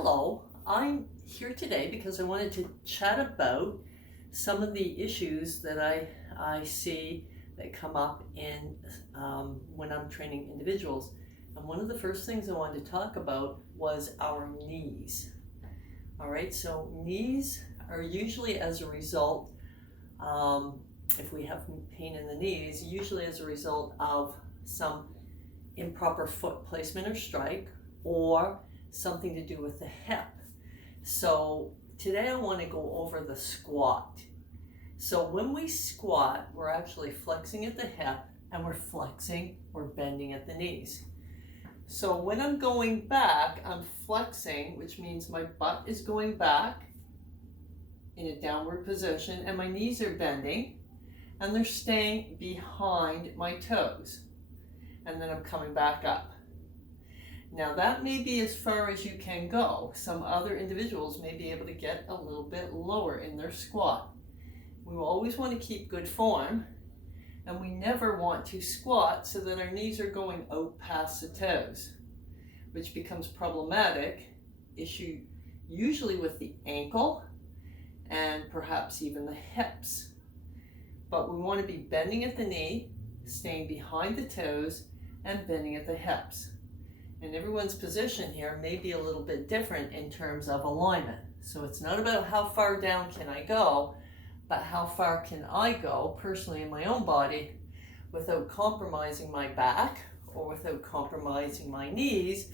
Hello, I'm here today because I wanted to chat about some of the issues that I see that come up in when I'm training individuals. And one of the first things I wanted to talk about was our knees. All right, so knees are usually as a result, if we have pain in the knees, usually as a result of some improper foot placement or strike, or something to do with the hip. So today I want to go over the squat. So when we squat, we're actually flexing at the hip and we're bending at the knees. So when I'm going back, I'm flexing, which means my butt is going back in a downward position and my knees are bending and they're staying behind my toes. And then I'm coming back up. Now that may be as far as you can go. Some other individuals may be able to get a little bit lower in their squat. We will always want to keep good form, and we never want to squat so that our knees are going out past the toes, which becomes problematic issue usually with the ankle and perhaps even the hips. But we want to be bending at the knee, staying behind the toes, and bending at the hips. And everyone's position here may be a little bit different in terms of alignment. So it's not about how far down can I go, but how far can I go personally in my own body without compromising my back or without compromising my knees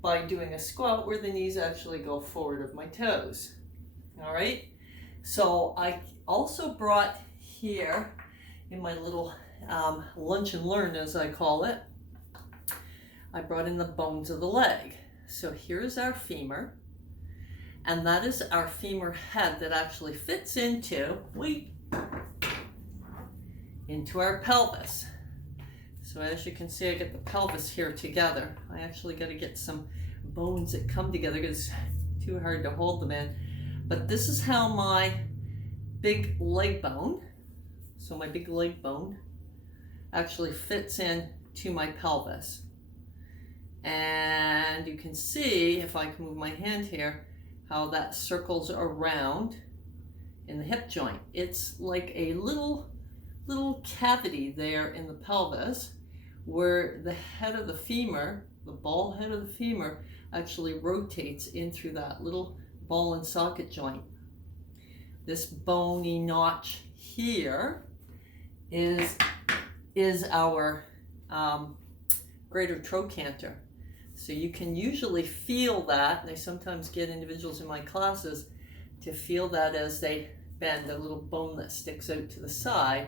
by doing a squat where the knees actually go forward of my toes. All right. So I also brought here in my little lunch and learn, as I call it, I brought in the bones of the leg. So here's our femur, and that is our femur head that actually fits into our pelvis. So as you can see, I get the pelvis here together. I actually got to get some bones that come together because it's too hard to hold them in. But this is how my big leg bone, so my big leg bone actually fits in to my pelvis. And you can see, if I can move my hand here, how that circles around in the hip joint. It's like a little cavity there in the pelvis where the head of the femur, the ball head of the femur, actually rotates in through that little ball and socket joint. This bony notch here is our greater trochanter. So you can usually feel that, and I sometimes get individuals in my classes to feel that as they bend. The little bone that sticks out to the side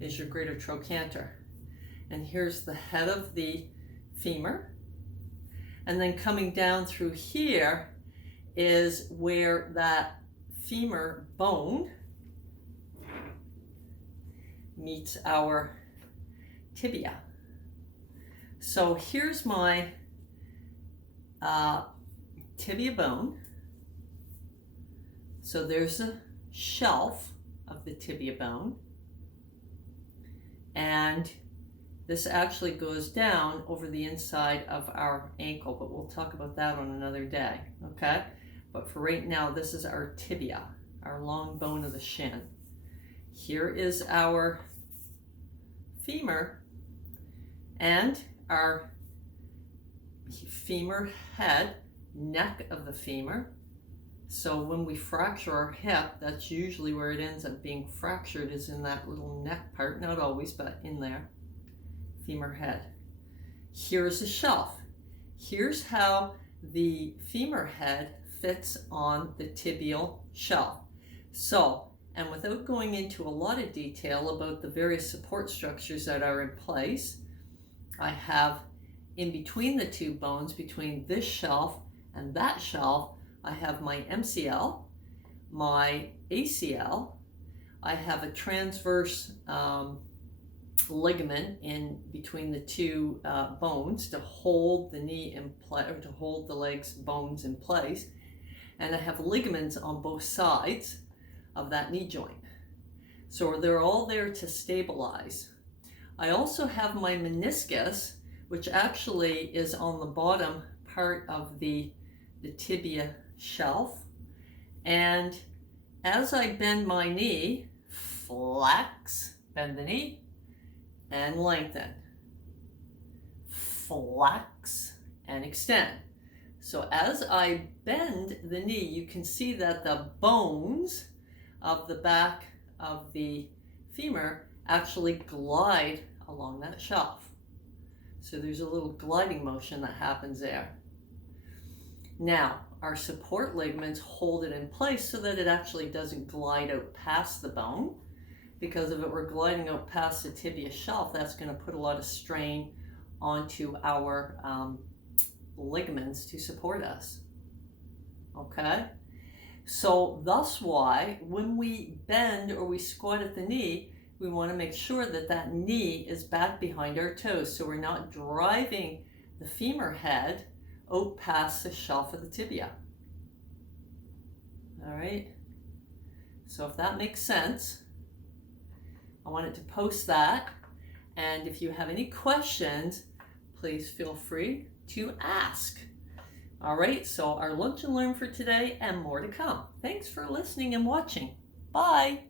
is your greater trochanter. And here's the head of the femur. And then coming down through here is where that femur bone meets our tibia. So here's my tibia bone. So there's a shelf of the tibia bone, and this actually goes down over the inside of our ankle, but we'll talk about that on another day, okay? But for right now, this is our tibia, our long bone of the shin. Here is our femur and our femur head, neck of the femur. So when we fracture our hip, that's usually where it ends up being fractured, is in that little neck part, not always, but in there, femur head. Here's the shelf. Here's how the femur head fits on the tibial shelf. So, and without going into a lot of detail about the various support structures that are in place, I have in between the two bones, between this shelf and that shelf, I have my MCL, my ACL, I have a transverse ligament in between the two bones to hold the knee in place, or to hold the legs bones in place, and I have ligaments on both sides of that knee joint. So they're all there to stabilize. I also have my meniscus, which actually is on the bottom part of the the tibia shelf. And as I bend my knee, flex, bend the knee, and lengthen. Flex and extend. So as I bend the knee, you can see that the bones of the back of the femur actually glide along that shelf. So there's a little gliding motion that happens there. Now, our support ligaments hold it in place so that it actually doesn't glide out past the bone, because if it were gliding out past the tibia shelf, that's going to put a lot of strain onto our ligaments to support us. Okay? So that's why when we bend or we squat at the knee, we want to make sure that that knee is back behind our toes, so we're not driving the femur head out past the shelf of the tibia. All right? So if that makes sense, I wanted to post that. And if you have any questions, please feel free to ask. All right, so our lunch and learn for today and more to come. Thanks for listening and watching. Bye.